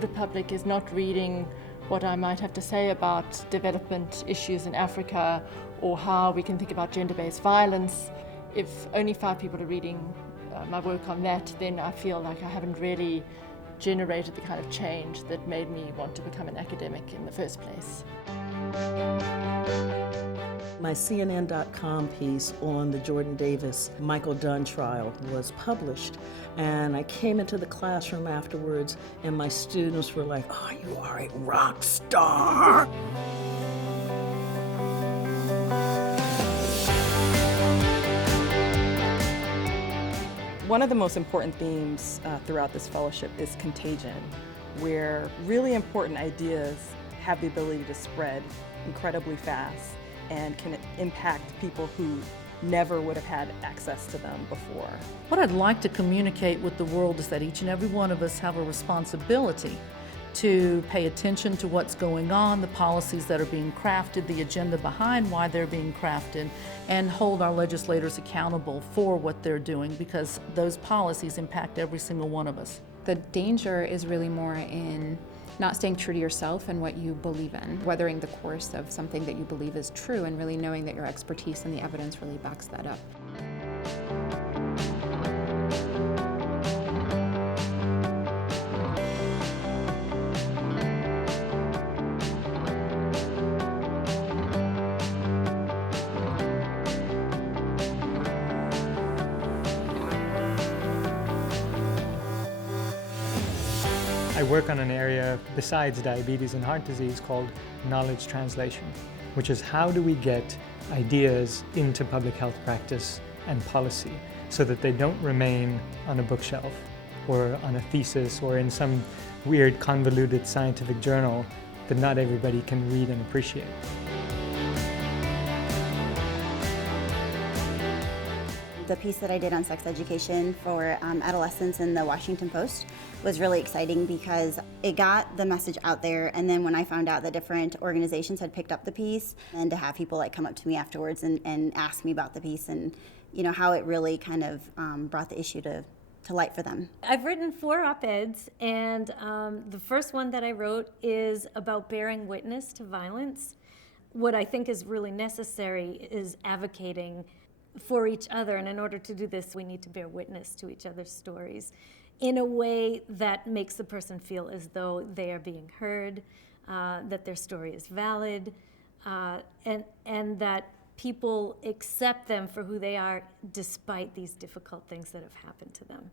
broader public is not reading what I might have to say about development issues in Africa or how we can think about gender-based violence, if only 5 people are reading my work on that, then I feel like I haven't really generated the kind of change that made me want to become an academic in the first place. My CNN.com piece on the Jordan Davis Michael Dunn trial was published, and I came into the classroom afterwards and my students were like, "Oh, you are a rock star!" One of the most important themes throughout this fellowship is contagion, where really important ideas have the ability to spread incredibly fast and can impact people who never would have had access to them before. What I'd like to communicate with the world is that each and every one of us have a responsibility to pay attention to what's going on, the policies that are being crafted, the agenda behind why they're being crafted, and hold our legislators accountable for what they're doing, because those policies impact every single one of us. The danger is really more in not staying true to yourself and what you believe in, weathering the course of something that you believe is true and really knowing that your expertise and the evidence really backs that up. I work on an area besides diabetes and heart disease called knowledge translation, which is how do we get ideas into public health practice and policy so that they don't remain on a bookshelf or on a thesis or in some weird convoluted scientific journal that not everybody can read and appreciate. The piece that I did on sex education for adolescents in the Washington Post was really exciting because it got the message out there, and then when I found out that different organizations had picked up the piece, and to have people like come up to me afterwards and ask me about the piece and how it really kind of brought the issue to light for them. I've written 4 op-eds, and the first one that I wrote is about bearing witness to violence. What I think is really necessary is advocating for each other, and in order to do this, we need to bear witness to each other's stories in a way that makes the person feel as though they are being heard, that their story is valid, and that people accept them for who they are despite these difficult things that have happened to them.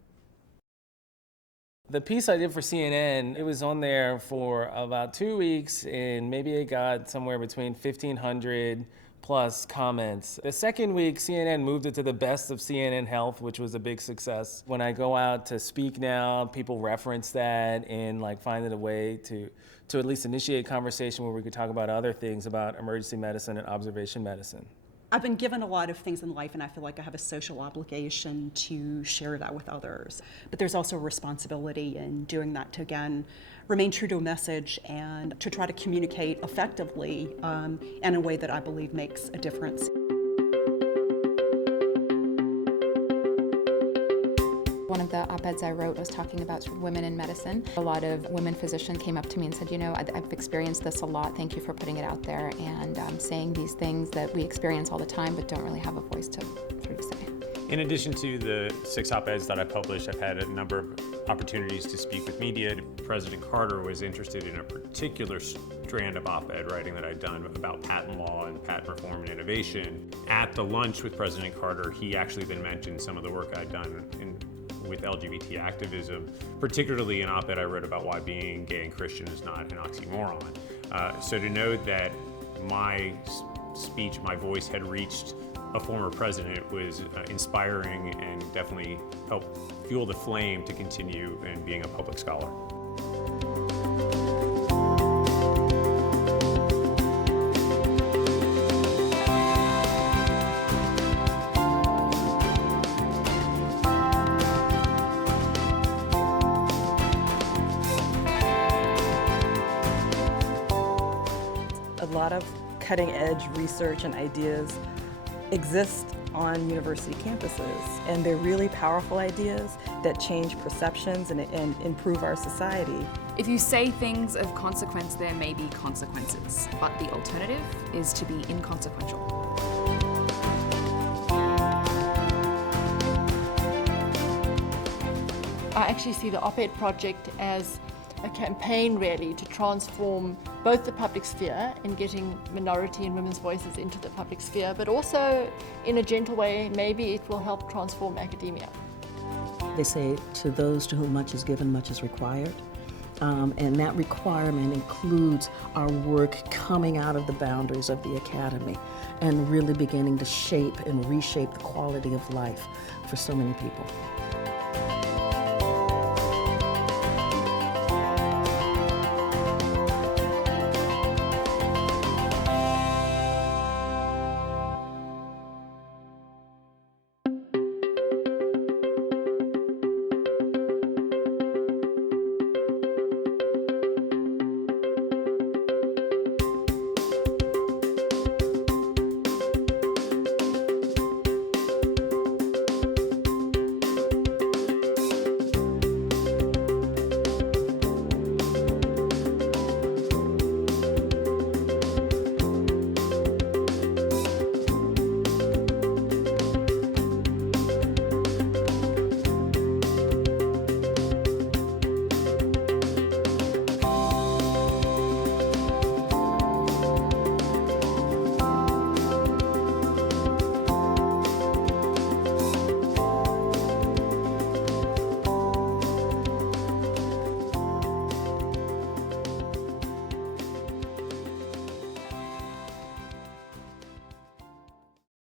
The piece I did for CNN, it was on there for about 2 weeks, and maybe it got somewhere between 1,500 plus comments. The second week, CNN moved it to the best of CNN Health, which was a big success. When I go out to speak now, people reference that and finding a way to at least initiate conversation where we could talk about other things about emergency medicine and observation medicine. I've been given a lot of things in life, and I feel like I have a social obligation to share that with others. But there's also a responsibility in doing that to, again, remain true to a message and to try to communicate effectively in a way that I believe makes a difference. One of the op-eds I wrote was talking about women in medicine. A lot of women physicians came up to me and said, I've experienced this a lot. Thank you for putting it out there and saying these things that we experience all the time but don't really have a voice to sort of say. In addition to the 6 op-eds that I published, I've had a number of opportunities to speak with media. President Carter was interested in a particular strand of op-ed writing that I'd done about patent law and patent reform and innovation. At the lunch with President Carter, he actually then mentioned some of the work I'd done with LGBT activism, particularly an op-ed I wrote about why being gay and Christian is not an oxymoron. So to know that my speech, my voice had reached a former president was inspiring and definitely helped fuel the flame to continue in being a public scholar. A lot of cutting-edge research and ideas exist on university campuses, and they're really powerful ideas, that change perceptions and improve our society. If you say things of consequence, there may be consequences, but the alternative is to be inconsequential. I actually see the OpEd project as a campaign really to transform both the public sphere in getting minority and women's voices into the public sphere, but also in a gentle way, maybe it will help transform academia. They say to those to whom much is given, much is required. And that requirement includes our work coming out of the boundaries of the academy and really beginning to shape and reshape the quality of life for so many people.